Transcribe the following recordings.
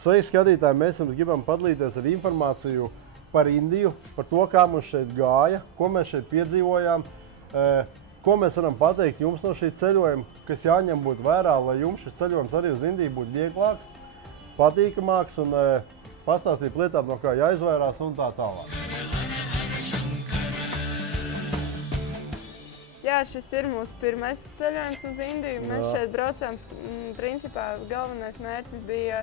Sveiki, skatītāji! Mēs jums gribam padalīties ar informāciju par Indiju, par to, kā mums šeit gāja, ko mēs šeit piedzīvojām, ko mēs varam pateikt jums no šī ceļojuma, kas jāņem būt vērā, lai jums šis ceļojums arī uz Indiju būtu vieglāks, patīkamāks un pastāstīt lietām, no kā jāizvairās un tā tālāk. Jā, šis ir mūsu pirmais ceļojums uz Indiju. Mēs šeit braucām, principā galvenais mērķis bija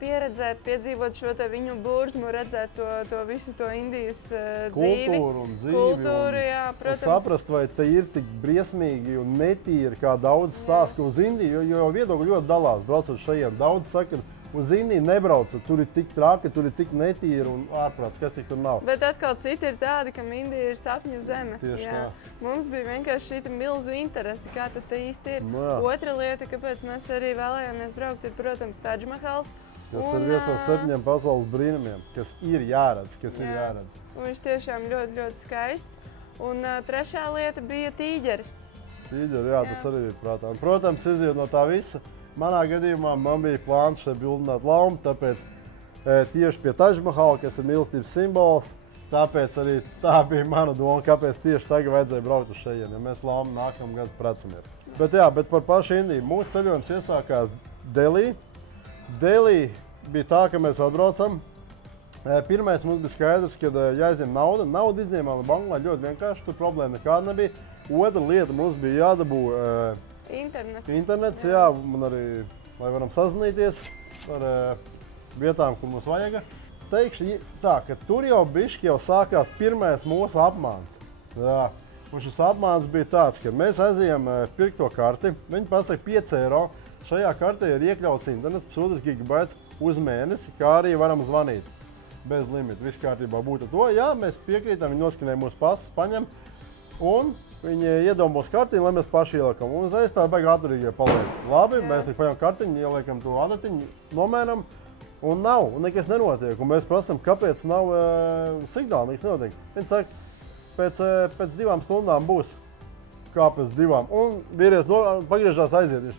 pieredzēt, piedzīvot šo te viņu burzmu, redzēt to visu to Indijas dzīvi. Kultūru un dzīvi. Kultūru, jā, protams. Un saprast, vai te ir tik briesmīgi un netīri, kā daudz stāsta uz Indiju, jo viedokļi ļoti dalās, braucot šajiem. Daudz saka, uz Indiju nebraucu, tur ir tik traki, tur ir tik netīri un ārprāts, kas tik tur nav. Bet atkal citi ir tādi, kam Indija ir sapņu zeme. Tieši tā. Mums bija vienkārši šī milzu interese, kā tad te īsti ir. Jā. Otra lieta, kāpēc mēs te arī vēlējāmies braukt, ir, protams, Tadž Mahals. Tas ir viens no 7 pasaules brīnumiem, kas ir jāredz, Un viņš tiešām ļoti, ļoti skaists. Un trešā lieta bija tīģeris. Tīģeri, jā, tas arī ir prātā. Un, protams, izjūt no tā visa. Manā gadījumā man bija plāns šeit bildināt laumu, tāpēc tieši pie Tadž Mahala, kas ir mīlestības simbols, tāpēc arī tā bija mana doma, kāpēc tieši tagad vajadzēja braukt uz šejien, jo mēs laumu nākamā gadu precamies. Bet par pašu Indiju. Mūsu ceļojums iesākās Delī. Delī bija tā, ka mēs atbraucam. Pirmais mums bija skaidrs, ka jāizņem nauda. Naudu izņēmām no banku, ļoti vienkārši, tur problēma nekāda nebija. Otra lieta mums bija jādabū internets, jā, un arī, lai varam sazināties par vietām, kur mums vajag. Teikšu tā, ka tur jau bišķi jau sākās pirmais mūsu apmāns. Jā. Un šis apmāns bija tāds, ka mēs aizējām pirkt to karti, viņi pasaka 5 eiro. Šajā kartē ir iekļauts internets, pusotrs gigabaits uz mēnesi, kā arī varam zvanīt bez limita. Viss kārtībā būtu to. Jā, mēs piekrītam, viņi noskanēja mūsu pasas, paņem, un viņi iedod mūsu kartiņu, lai mēs paši ieliekam. Un uzreiz tā baigi atturīgie paliek. Labi, mēs paņem kartiņu, ieliekam to adatiņu, nomēram, un nav, un nekas nenotiek. Un mēs prasam, kāpēc nav signāla, nekas nenotiek. Viņi saka, pēc 2 stundām būs. Kā pēc 2? Un vīrietis pagriežās aiziet.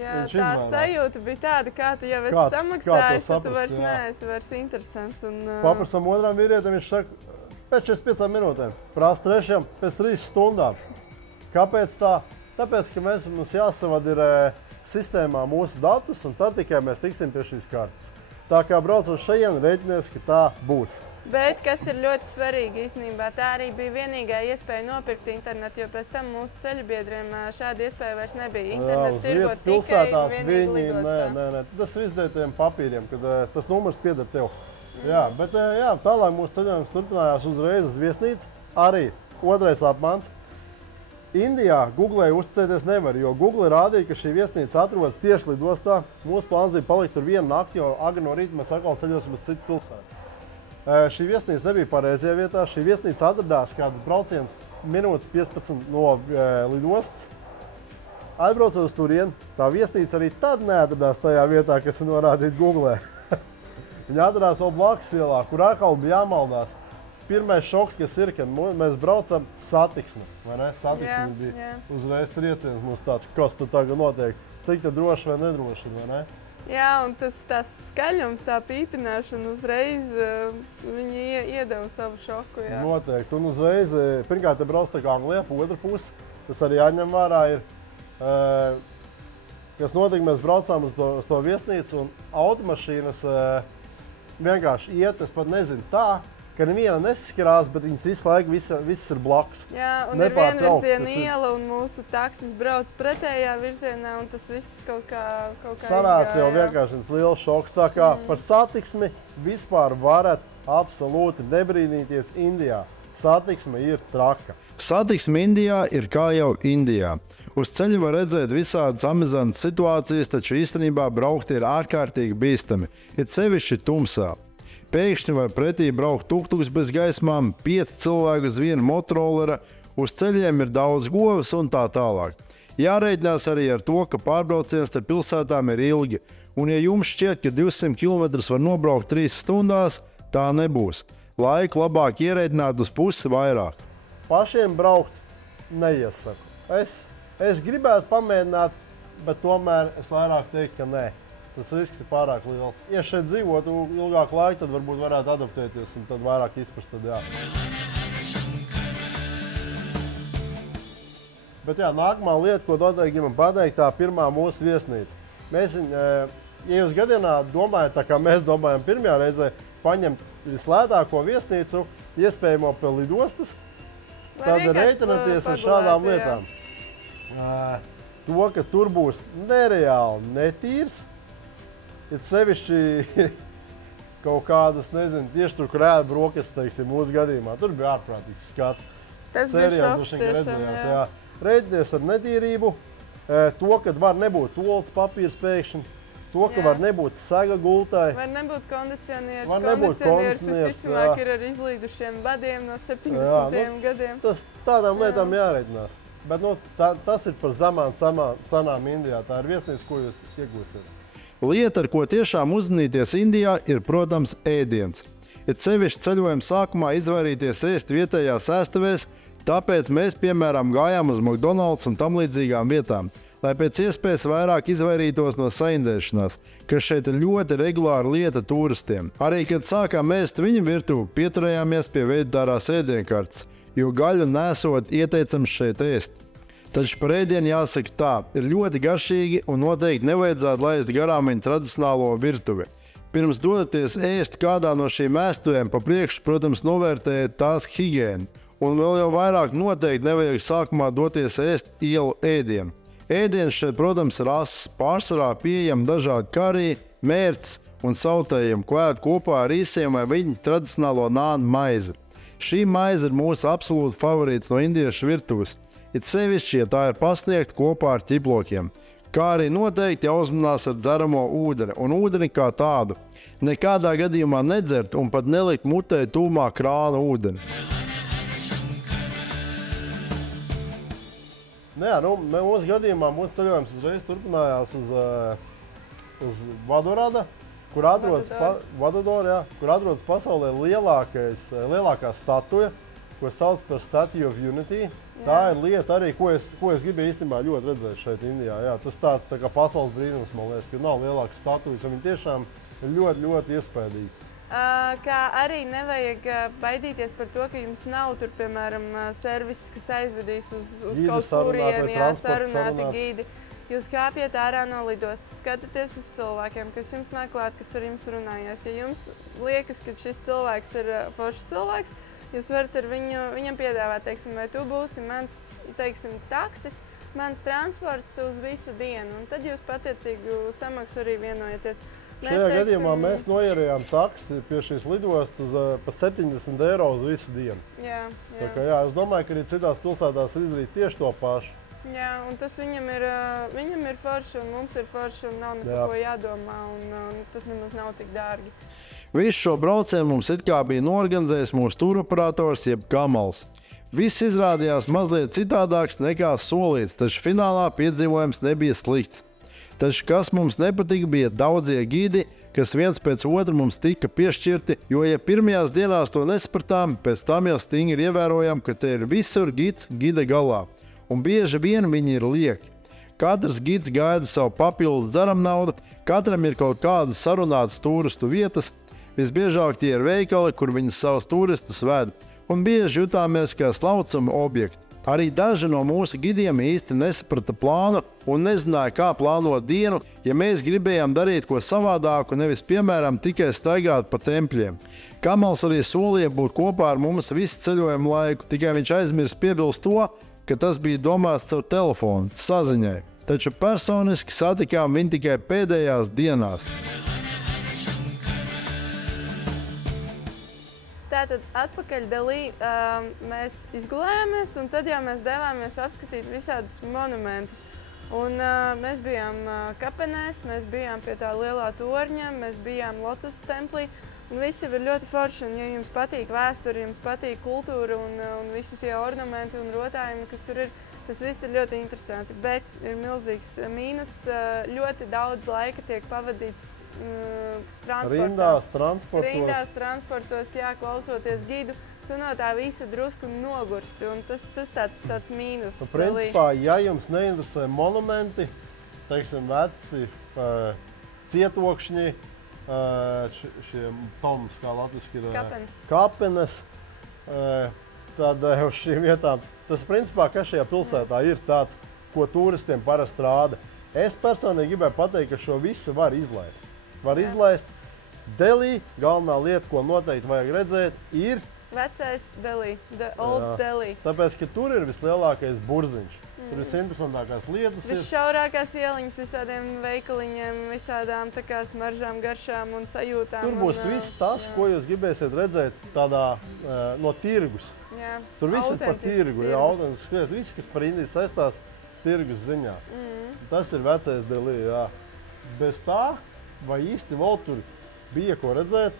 Jā, tā sajūta bija tāda, kā tu jau esi samaksājis, tad tu vairs neesi vairs interesants. Paprasam otram vīrietim, viņš saka, pēc 45 minūtēm, prasa trešajam pēc 3 stundām. Kāpēc tā? Tāpēc, ka mums jāsavada ir sistēmā mūsu datus, un tad tikai mēs tiksim pie šīs kartes. Tā kā braucot šajien, rēķinies, ka tā būs. Bet, kas ir ļoti svarīgi īstenībā, tā arī bija vienīgā iespēja nopirkt internetu, jo pēc tam mūsu ceļbiedriem šāda iespēja vairs nebija. Internetu tirgot tikai un vienīgi lidostā. Nē, tas viss dēļ tiem papīriem, kad tas numurs pieder tev. Jā, bet tālāk mūsu ceļojums turpinājās uzreiz uz viesnīcu. Arī otrais apmāns. Indijā Googlē uzticēties nevar, jo Google rādīja, ka šī viesnīca atrodas tieši lidostā. Mūsu plāns bija palikt tur 1 nakti, jo agri no rīta mēs atkal ceļosim uz citu pilsētu. Šī viesnīca nebija pareizajā vietā. Šī viesnīca atradās kādu brauciens minūtes 15 no lidostas. Aizbraucot uz turieni, tā viesnīca arī tad neatradās tajā vietā, kas ir norādīta Googlē. Viņa atradās vēl blakus ielā, kur atkal bija jāmaldās. Pirmais šoks, kas ir, kad mēs braucam satiksmi, vai ne? Satiksmi bija uzreiz trieciens mums tāds, kas tur tagad notiek, cik tad droši vai nedroši, vai ne? Jā, un tās skaļums, tā pīpināšana uzreiz, viņi iedeva savu šoku, jā. Noteikti, un uzreiz, pirmkārt, te brauc tā kā Anglijā, pa otru pusi, tas arī jāņem vērā ir, kas notika, mēs braucām uz to viesnīcu, un automašīnas vienkārši iet, es pat nezinu tā, ka neviena nesaskarās, bet viņas visu laiku viss ir blakus. Jā, un ir vienvirziena iela, un mūsu taksis brauc pretējā virzienā, un tas viss kaut kā sanāca jau vienkārši liels šoks. Tā kā par satiksmi vispār varat absolūti nebrīnīties Indijā. Satiksme ir traka. Satiksme Indijā ir kā jau Indijā. Uz ceļa var redzēt visādas amizantas situācijas, taču īstenībā braukt ir ārkārtīgi bīstami, it sevišķi tumsā. Pēkšņi var pretī braukt tuktuks bez gaismām, 5 cilvēku uz vienu motorolera, uz ceļiem ir daudz govs un tā tālāk. Jārēķinās arī ar to, ka pārbrauciens starp pilsētām ir ilgi, un ja jums šķiet, ka 200 km var nobraukt 3 stundās, tā nebūs. Laiku labāk ierēķināt uz pusi vairāk. Pašiem braukt neiesaku. Es gribētu pamēģināt, bet tomēr es vairāk teiktu, ka nē. tas risks ir pārāk liels. Ja šeit dzīvotu ilgāku laiku, tad varbūt varētu adaptēties un tad vairāk izprast, tad jā. Bet jā, nākamā lieta, ko noteikti gribam pateikt, tā pirmā mūsu viesnīca. Mēs, ja jūs gadienā domājat, tā kā mēs domājam pirmajā reizē, paņemt vislētāko viesnīcu, iespējamo pie lidostas, tad reiķināties ar šādām lietām. To, ka tur būs nereāli netīrs, ir sevišķi kaut kādas, nezinu, tieši tur, kur ēd brokastis, teiksim, mūsu gadījumā. Tur bija ārprātīgs skats. Tas bija šoks tiešām, jā. Reiķināties ar netīrību, to, ka var nebūt olds papīrs pēkšņi, to, ka var nebūt sega gultai. Var nebūt kondicionieris. Var nebūt kondicionieris, visticamāk ir ar izlīdušiem badiem no 70. gadiem. Tas tādām lietām jāreiķinās. Bet tas ir par zemām cenām Indijā. Tā ir viesnīca, ko jūs iegūsiet. Lieta, ar ko tiešām uzmanīties Indijā, ir, protams, ēdiens. Ir sevišķi ceļojuma sākumā izvairīties ēst vietējās ēstavēs, tāpēc mēs, piemēram, gājām uz McDonald's un tam līdzīgām vietām, lai pēc iespējas vairāk izvairītos no saindēšanās, kas šeit ir ļoti regulāra lieta turistiem. Arī, kad sākām ēst viņu virtuvi, pieturējāmies pie veģetārās ēdienkartes, jo gaļu nesot ieteicams šeit ēst. Taču par ēdienu jāsaka tā, ir ļoti garšīgi un noteikti nevajadzētu laist garām viņa tradicionālo virtuvi. Pirms dodaties ēst kādā no šīm ēstuvēm, pa priekšu, protams, novērtējiet tās higiēnu. Un vēl jau vairāk noteikti nevajag sākumā doties ēst ielu ēdienu. Ēdiens šeit, protams, ir ass, pārsvarā pieejami dažādi karī, mērces un sautējumi, ko ēd kopā ar īsiem vai viņa tradicionālo nānu maizi. Šī maize ir mūsu absolūti favorīts no indiešu virtuves. It sevišķi, ja tā ir pasniegta kopā ar ķiplokiem. Kā arī noteikti jāuzmanās ar dzeramo ūdeni un ūdeni kā tādu. Nekādā gadījumā nedzert un pat nelikt mutē tūmā krāna ūdeni. Jā, mūsu gadījumā mūsu ceļojums uzreiz turpinājās uz Vadorada, kur atrodas pasaulē lielākā statuja, ko sauc par Statue of Unity. Tā ir lieta arī, ko es gribēju īstenībā ļoti redzēt šeit Indijā. Jā, tas tāds tā kā pasaules brīnums, man liekas, ka nav lielākas statujas, un viņi tiešām ir ļoti, ļoti iespaidīgi. Kā arī nevajag baidīties par to, ka jums nav tur, piemēram, servis, kas aizvedīs uz kaut kurieni, sarunāti gīdi. Jūs kāpjat ārā no lidostas, skatāties uz cilvēkiem, kas jums nāk klāt, kas ar jums runājās. Ja jums liekas, ka šis cilvēks ir foršs cilvēks, jūs varat ar viņam piedāvāt, teiksim, vai tu būsi mans, teiksim, taksis, mans transports uz visu dienu. Un tad jūs patiecīgu samaksu arī vienojaties. Šajā gadījumā mēs noierējām taksi pie šīs lidostas pa 70 € uz visu dienu. Jā. Tā kā, jā, es domāju, ka arī citās pilsētās izdarīt tieši to pašu. Jā, un tas viņam ir forši, un mums ir forši, un nav neko jādomā, un tas nemaz nav tik dārgi. Visu šo braucienu mums it kā bija norganizējis mūsu turoperators jeb Kamals. Viss izrādījās mazliet citādāks nekā solīts, taču finālā piedzīvojums nebija slikts. Taču kas mums nepatika, bija daudzie gidi, kas viens pēc otra mums tika piešķirti, jo, ja pirmajās dienās to nesapratām, pēc tam jau stingri ievērojam, ka te ir visur gids gida galā. Un bieži vien viņi ir lieki. Katrs gids gaida savu papildus dzeram naudu, katram ir kaut kādas sarunātas turistu vietas, visbiežāk tie ir veikali, kur viņi savus turistus ved, un bieži jutāmies kā slaucuma objekti. Arī daži no mūsu gidiem īsti nesaprata plānu un nezināja, kā plānot dienu, ja mēs gribējām darīt ko savādāku, nevis, piemēram, tikai staigāt pa tempļiem. Kamals arī solīja būt kopā ar mums visu ceļojumu laiku, tikai viņš aizmirst piebilst to, ka tas bija domāts caur telefonu, saziņai. Taču personiski satikām viņu tikai pēdējās dienās. Tātad atpakaļ Delī mēs izgulējāmies, un tad jau mēs devāmies apskatīt visādus monumentus. Un mēs bijām kapenēs, mēs bijām pie tā lielā torņa, mēs bijām Lotus templī, un visi ir ļoti forši. Un ja jums patīk vēsture, jums patīk kultūra un visi tie ornamenti un rotājumi, kas tur ir, tas viss ir ļoti interesanti. Bet ir milzīgs mīnus, ļoti daudz laika tiek pavadīts Rindās transportos, jā, klausoties gidu, tu no tā visa drusku nogursti, un tas tāds mīnus. Principā, ja jums neinteresē monumenti, teiksim, veci cietokšņi, šie toms, kā latviski ir kapenes. Tad uz šīm vietām, tas principā, kas šajā pilsētā ir tāds, ko turistiem parasti rāda. Es personīgi gribēju pateikt, ka šo visu var izlaist. Var izlaist. Delī, galvenā lieta, ko noteikti vajag redzēt, ir vecais Delī, Old Delī. Tāpēc, ka tur ir vislielākais burziņš. Tur visinteresantākās lietas ir. Visšaurākās ieliņas visādiem veikaliņiem, visādām tā kā smaržām, garšām un sajūtām. Tur būs viss tas, ko jūs gribēsiet redzēt tādā no tirgus. Jā. Tur viss ir par tirgu, jā, autentisks. Viss, kas par Indiju saistās tirgus ziņā. Tas ir vecais Delī, jā. Bez tā, vai īsti vēl tur bija ko redzēt?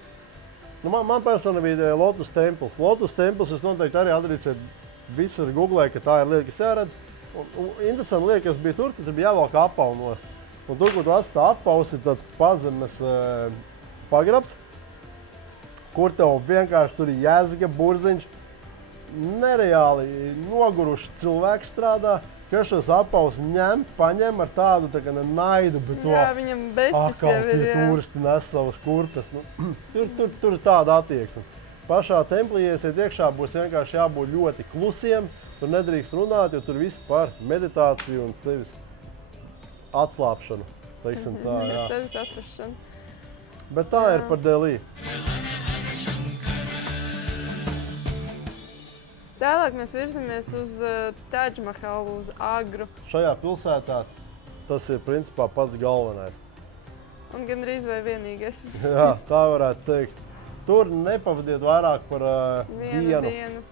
Nu, man personīgi bija Lotus templis. Lotus templis jūs noteikti arī atradīsiet visur googlē, ka tā ir lieta, kas jāredz. Un interesanti lieta, kas bija tur, tas bija jāvelk apaunos. Un tur, kur tu atstā apaus, ir tāds pazemes pagrabs, kur tev vienkārši tur ir jēzga, burziņš, nereāli noguruši cilvēki strādā, kas šos apaus paņem ar tādu tā kā naidu, bet to viņam besis jau ir, turisti nes savas kurpes. Nu, tur ir tāda attieksme. Pašā templī, ja iesiet iekšā, būs vienkārši jābūt ļoti klusiem, tur nedrīkst runāt, jo tur viss par meditāciju un sevis atslāpšanu. Teiksim tā, jā. Sevis atrašanu. Bet tā ir par Delī. Tālāk mēs virzamies uz Tadž Mahalu, uz Agru. Šajā pilsētā tas ir principā pats galvenais. Un gandrīz vai vienīgais. Jā, tā varētu teikt. Tur nepavadiet vairāk par vienu dienu.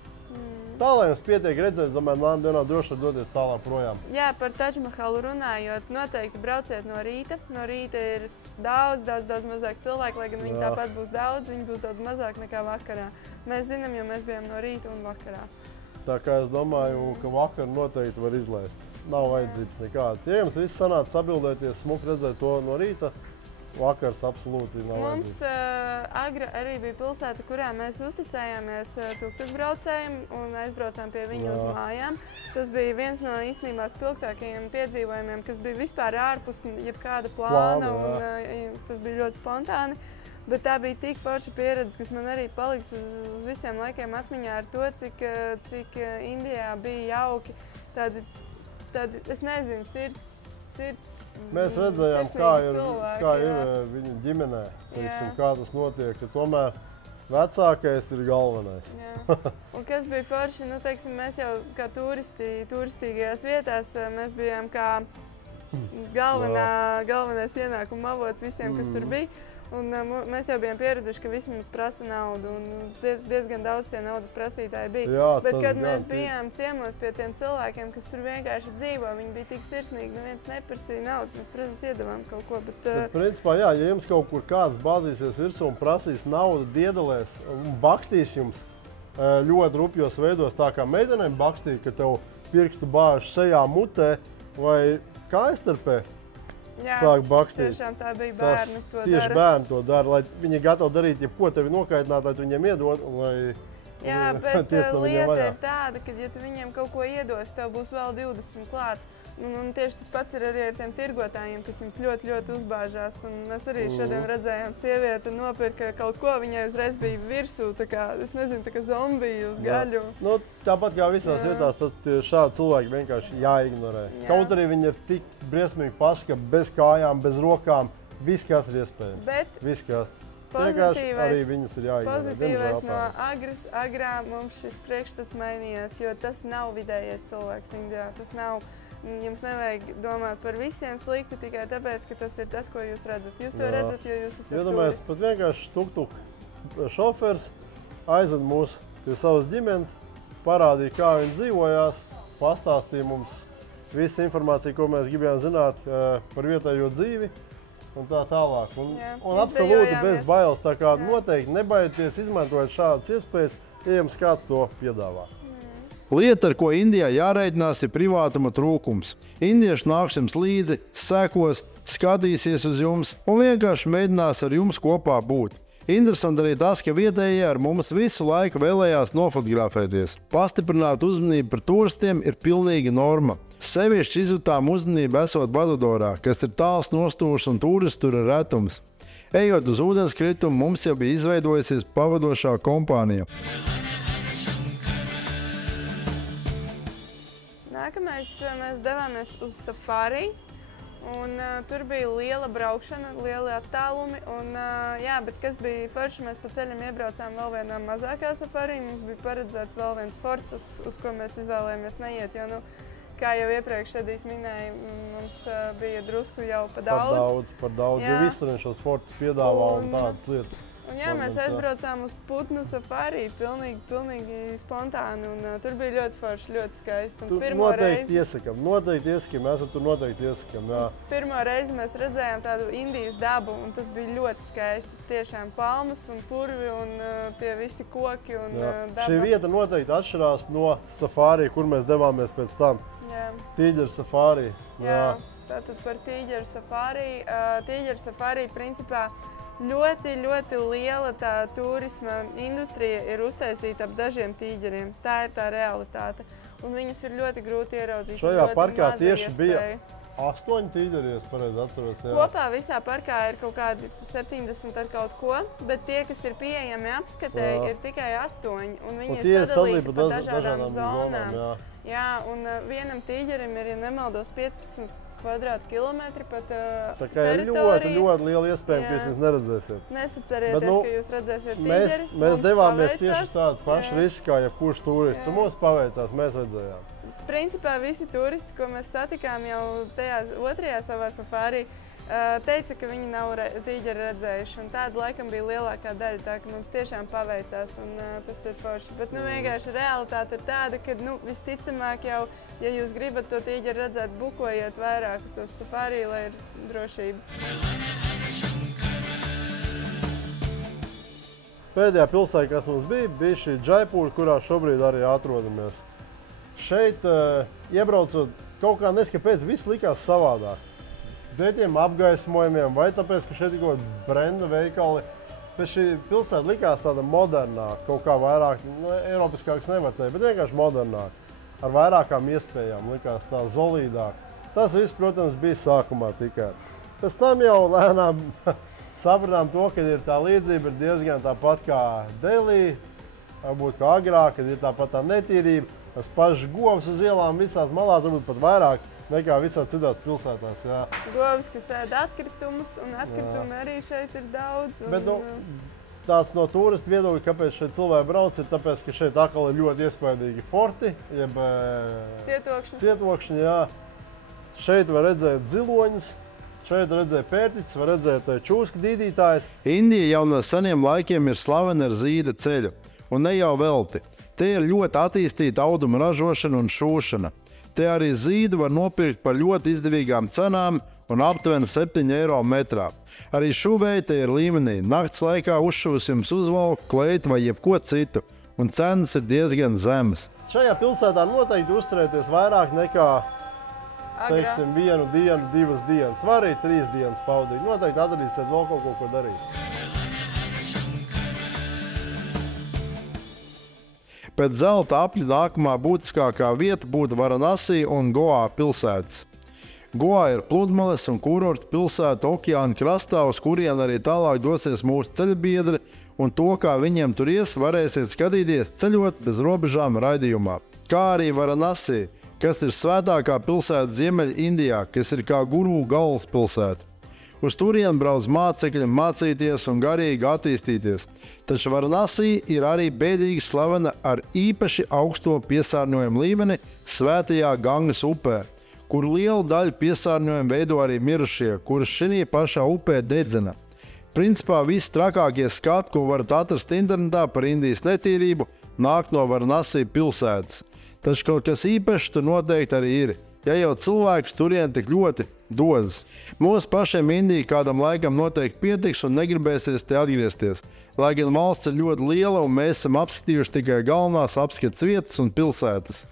Tā, lai jums pietiek redzēt, domāju, nākamā dienā droši var doties tālāk projām. Jā, par Tadž Mahalu runājot, noteikti brauciet no rīta. No rīta ir daudz mazāk cilvēku, lai gan viņi tāpat būs daudz, viņi būs daudz mazāk nekā vakarā. Mēs zinām, jo mēs bijām no rīta un vakarā. Tā kā es domāju, ka vakar noteikti var izlaist. Nav vajadzības nekādas. Ja jums viss sanāca sabildēties, smuki redzēt to no rīta, vakars absolūti nav vajadzības. Mums Agra arī bija pilsēta, kurā mēs uzticējāmies tukšbraucējiem un aizbraucām pie viņu uz mājām. Tas bija viens no īstenībā spilgtākajiem piedzīvojumiem, kas bija vispār ārpus jebkāda plāna un tas bija ļoti spontāni. Bet tā bija tik forša pieredze, kas man arī paliks uz visiem laikiem atmiņā ar to, cik Indijā bija jauki. Tādi, es nezinu, sirds mēs redzējām, kā ir viņa ģimenē, teiksim, kā tas notiek, ka tomēr vecākais ir galvenais. Un kas bija forši, nu, teiksim, mēs jau kā turistīgajās vietās, mēs bijām kā galvenais ienākuma avots visiem, kas tur bija. Un mēs jau bijām pieraduši, ka visi mums prasa naudu, un diezgan daudz tie naudas prasītāji bija. Jā, bet, kad mēs bijām ciemos pie tiem cilvēkiem, kas tur vienkārši dzīvo, viņi bija tik sirsnīgi, neviens neprasīja naudu. Mēs, protams, iedavām kaut ko, bet principā, jā, ja jums kaut kur kāds bāzīsies virsū un prasīs naudu, diedelēs un bakstīs jums ļoti rupjos veidos, tā kā meitenēm bakstīja, ka tev pirkstu bāž sejā, mutē vai kājastarpē. Sāk bakstīt. Tiešām tā bija bērni to dara. Tieši bērni to dara, lai viņi gatavi darīt, jebko tevi nokaitināt, lai tu viņiem iedod. Jā, bet lieta ir tāda, ka ja tu viņiem kaut ko iedos, tev būs vēl 20 klāt. Un tieši tas pats ir arī ar tiem tirgotājiem, kas jums ļoti uzbāžās. Un mēs arī šodien redzējām sievieti nopirka kaut ko, viņai uzreiz bija virsū, tā kā, es nezinu, tā kā zombiju uz gaļu. Nu, tāpat kā visās vietās, tad šādi cilvēki vienkārši jāignorē. Kaut arī viņi ir tik briesmīgi paši, ka bez kājām, bez rokām, viss, kas ir iespējams. Bet viss, kas. Arī viņus ir jāignorē. Pozitīvais no Agrā mums šis priekšstats mainījās, jo tas nav vidējais cilvēks Indijā. Tas nav. Jums nevajag domāt par visiem slikti tikai tāpēc, ka tas ir tas, ko jūs redzat. Jūs to redzat, jo jūs esat turists. Pat vienkārši tuk-tuk šofers aizved mūs pie savas ģimenes, parādīja, kā viņi dzīvojās, pastāstīja mums visu informāciju, ko mēs gribējām zināt par vietējo dzīvi un tā tālāk. Un absolūti bez bailes, tā kā noteikti nebaidieties izmantojot šādas iespējas, ja jums kāds to piedāvā. Lieta, ar ko Indijā jārēķinās, ir privātuma trūkums. Indieši nāks jums līdzi, sekos, skatīsies uz jums un vienkārši mēģinās ar jums kopā būt. Interesanti arī tas, ka vietējie ar mums visu laiku vēlējās nofotografēties. Pastiprināt uzmanību par turistiem ir pilnīgi norma. Sevišķi izjutām uzmanību esot Badodorā, kas ir tāls nostūrs un turistu tur ir retums. Ejot uz ūdenskritumu, mums jau bija izveidojusies pavadošā kompānija. Nākamais mēs devāmies uz safari, un tur bija liela braukšana, lieli attālumi, un jā, bet kas bija forši, mēs pa ceļam iebraucām vēl vienā mazākā safari, mums bija paredzēts vēl viens forts, uz ko mēs izvēlējāmies neiet, jo, kā jau iepriekš Edijs minēja, mums bija drusku jau pa daudz. Par daudz, jo visur šos fortus piedāvā un tādas lietas. Un jā, mēs aizbraucām uz putnu safari, pilnīgi spontāni, un tur bija ļoti forši, ļoti skaisti. Tur noteikti iesakam, mēs tur noteikti iesakam, jā. Pirmo reizi mēs redzējām tādu Indijas dabu, un tas bija ļoti skaisti. Tiešām palmas un purvi un tie visi koki un daba. Šī vieta noteikti atšķirās no safari, kur mēs devāmies pēc tam. Jā. Tīģeru safari. Jā, tātad par tīģeru safari. Tīģeru safari principā ļoti liela tā turisma industrija ir uztaisīta ap dažiem tīģeriem. Tā ir tā realitāte. Un viņus ir ļoti grūti ieraudzīt. Šajā parkā tieši bija 8 tīģeri, ja es pareizi atceros. Jā. Kopā visā parkā ir kaut kādi 70 ar kaut ko, bet tie, kas ir pieejami apskatēji, ir tikai 8. Un viņi ir sadalīti pa dažādām zonām. Jā, un vienam tīģerim ir, ja nemaldos, 15 kvadrātkilometri pat teritoriju. Ļoti liela iespēja, ka jūs viņus neredzēsiet. Nesacerieties, ka jūs redzēsiet tīģeri. Mēs devāmies tieši tādu pašu risku, kā jebkurš turists. Un mums paveicās, mēs redzējām. Principā visi turisti, ko mēs satikām jau tajā otrajā savā safari, teica, ka viņi nav tīģeri redzējuši. Un tāda laikam bija lielākā daļa, tā ka mums tiešām paveicās, un tas ir forši. Bet vienkārši realitāte ir tāda, ka visticamāk jau, ja jūs gribat to tīģeri redzēt, bukojiet vairāk uz to safari, lai ir drošība. Pēdējā pilsēta, kas mums bija šī Džaipūra, kurā šobrīd arī atrodamies. Šeit, iebraucot, kaut kā neskapēc, viss likās savādāk. Dēļ tiem apgaismojumiem, vai tāpēc, ka šeit ir kaut kādi brenda veikali. Bet šī pilsēta likās tāda modernāka, kaut kā vairāk, eiropiskāks nevar teikt, bet vienkārši modernāka. Ar vairākām iespējām likās tā zolīdāk. Tas viss, protams, bija sākumā tikai. Pēc tam jau lēnām sapratām to, ka ir tā līdzība diezgan tāpat kā Delī, varbūt kā agrāk, kad ir tāpat tā netīrība. Tas pašs govs uz ielām visās malās, varbūt pat vairāk nekā visās citās pilsētās. Jā. Govs, kas ēd atkritumus, un atkritumi arī šeit ir daudz. Bet tāds no turistu viedokļa, kāpēc šeit cilvēki brauc, ir tāpēc, ka šeit atkal ir ļoti iespaidīgi forti, jeb cietokšņi. Jā. Šeit var redzēt ziloņus, šeit redzēt pērtiķus, var redzēt čūsku dīdītājus. Indija jau no seniem laikiem ir slavena ar zīda ceļu, un ne jau velti. Te ir ļoti attīstīta auduma ražošana un šūšana. Te arī zīdu var nopirkt par ļoti izdevīgām cenām un aptuveni 7 eiro metrā. Arī šuvēji te ir līmenī. Nakts laikā uzšuvus jums uzvalk, kleitu vai jebko citu, un cenas ir diezgan zemas. Šajā pilsētā noteikti uzturēties vairāk nekā, teiksim, 1 dienu, 2 dienas, vai arī 3 dienas pavadīt. Noteikti atradīsiet vēl kaut ko darīt. Pēc zelta apļa nākamā būtiskākā vieta būtu Varanasi un Goā pilsētas. Goā ir pludmales un kurorta pilsēta okeāna krastā, uz kurien arī tālāk dosies mūsu ceļbiedri, un to, kā viņiem tur ies, varēsiet skatīties Ceļot bez robežām raidījumā. Kā arī Varanasi, kas ir svētākā pilsēta Ziemeļa Indijā, kas ir kā guru galvaspilsēta. Uz turieni brauc mācekļi mācīties un garīgi attīstīties, taču Varanasi ir arī bēdīgi slavena ar īpaši augsto piesārņojumu līmeni Svētajā Gangas upē, kur lielu daļu piesārņojumu veido arī mirušie, kurus šī pašā upē dedzina. Principā visi trakākie skati, ko varat atrast internetā par Indijas netīrību, nāk no Varanasi pilsētas. Taču kaut kas īpašs tur noteikti arī ir, ja jau cilvēks turien tik ļoti dodas. Mūsu pašiem Indija kādam laikam noteikti pietiks un negribēsies te atgriezties, lai gan valsts ir ļoti liela un mēs esam apskatījuši tikai galvenās apskates vietas un pilsētas.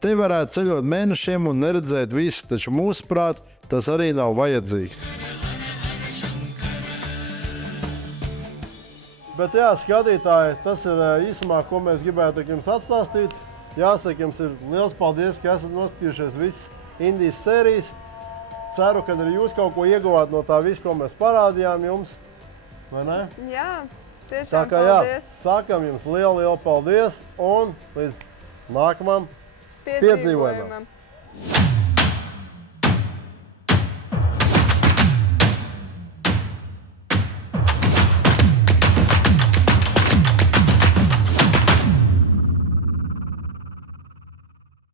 Te varētu ceļot mēnešiem un neredzēt visu, taču mūsuprāt, tas arī nav vajadzīgs. Bet jā, skatītāji, tas ir īsumā, ko mēs gribētu jums atstāstīt. Jāsaka, jums ir liels paldies, ka esat noskatījušies visu Indijas sērijas. Ceru, ka arī jūs kaut ko ieguvāt no tā visu, ko mēs parādījām jums. Vai ne? Jā, Tā tiešām kā jā, paldies. sakam jums lielu paldies un līdz nākamam piedzīvojumam.